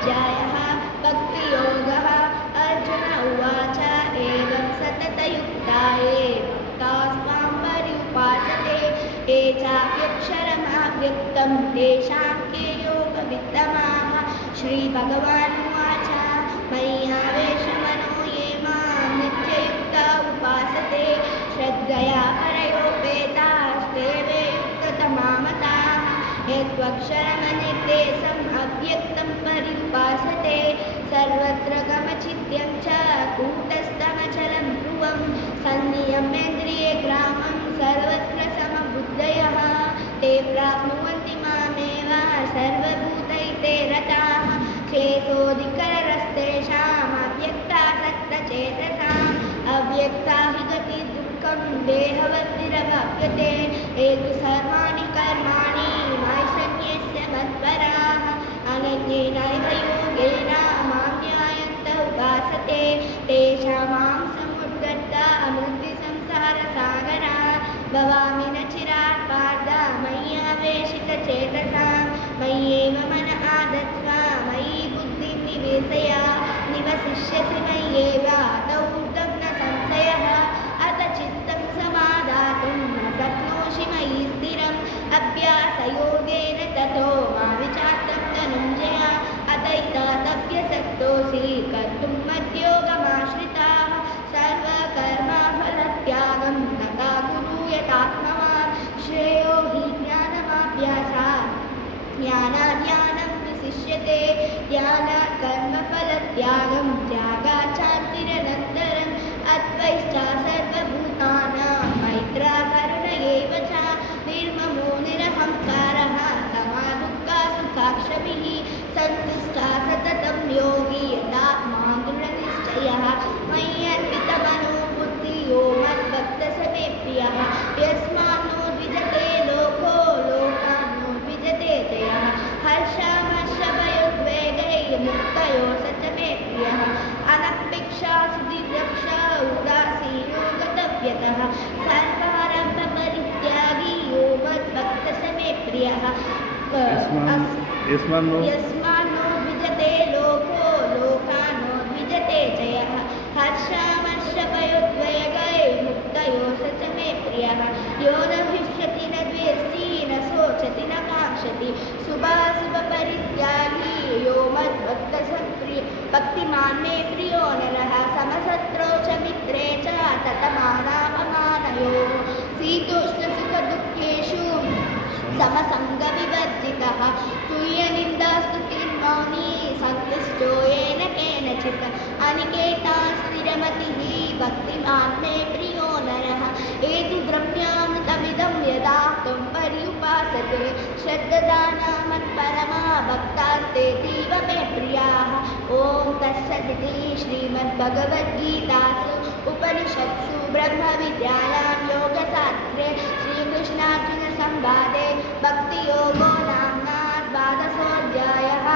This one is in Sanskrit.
द्वादशोऽध्यायः भक्तियोगः। अर्जुन उवाच एवं सततयुक्ता ये भक्तास्त्वां पर्युपासते ये चाप्यक्षरमव्यक्तं तेषां के योगवित्तमाः। श्रीभगवानुवाच मय्यावेशमनो ये मां नित्ययुक्ता उपासते श्रद्धया परयोपेतास्ते वे युक्ततमा मताः। यत्त्वक्षरमनिर्देशम् अव्यक्तं पर्युपासते सर्वत्र गमचित्यं च कूटस्थमचलं ध्रुवं सन्नियम्येन्द्रिये ग्रामं सर्वत्र समबुद्धयः ते प्राप्नुवन्ति मामेव सर्वभूतैते रताः। क्लेशोऽधिकरस्तेषाम् अव्यक्तासक्तचेतसाम् अव्यक्ता हि गतिर्दुःखं देहवद्भिरवाप्यते ये तु सर्वाणि कर्माणि मयि सन्न्यस्य मत्पराः अनन्येनैव योगेन मां ध्यायन्तः उपासते तेषामां समुद्धृता मृत्युसंसारसागरात् भवामि न चिरात् पार्थ मय्यावेशितचेतसां मय्येव मन आदत्स्व मयि बुद्धिं निवेशय निवसिष्यसि मय्येव अत ऊर्ध्वं न संशयः अत चित्तं समादातुं न शक्नोषि मयि स्थिरम् अभ्यासयोगेन ततो मा विचाट्यं धनञ्जय अतैतादभ्यसक्तोऽसि कर्तुं मद्योगमाश्रिताः सर्वकर्मफलत्यागं तथा कुरु यथात्मवान् श्रेयो हि ज्ञानमाभ्यासात् ज्ञानाध्यानं विशिष्यते ध्यानात् कर्मफलत्यागं त्यागात् शान्तिरनन्तरम् अद्वैश्च सर्वभूतानां मैत्रा करुण एव च निर्ममो निरहङ्कारः समा दुःखसुखाक्षभिः सन्तुष्टः सततं योगी यदात्मा दृढनिश्चयः मय्यर्पितमनो बुद्धियो मद्भक्तः स मे प्रियः यस्मान्नो द्विजते लोको लोकान्नो द्विजते जयः हर्षमर्षभयोद्वेगैर्मुक्तयो स च मे प्रियः अनपेक्षा सुदीर्घक्षा उदासीनो गतव्यतः सर्वारम्भपरित्यागी यो मद्भक्तः स मे प्रियः यस्मान्नो द्विजते लोको लोकान्नो द्विजते जयः हर्षमर्षभयोद्वेगैर्मुक्तयो स च मे प्रियः यो न हृष्यति न द्वेष्टि न शोचति न काङ्क्षति शुभाशुभपरित्यागी यो मद्भक्तः स भक्तिमान् मे प्रियो नरः समशत्रौ च मित्रे च ततमानापमानयोः शीतोष्णसुखदुःखेषु समसङ्गविवर्जितः तुल्यनिन्दास्तुतिर्मौनी सन्तुष्टो येन केनचित् अनिकेता स्थिरमतिः भक्तिमान् मे प्रियो नरः एतु द्रव्यामृतमिदं यदा त्वं पर्युपासते श्रद्धदाना मत्परमा भक्तास्तेतीव मे प्रियाः। ॐ तत्सदिति श्रीमद्भगवद्गीतासु उपनिषत्सु ब्रह्मविद्यायां योगशास्त्रे श्रीकृष्णार्जुनसंवादे भक्तियोगो नाम्ना द्वादशोऽध्यायः।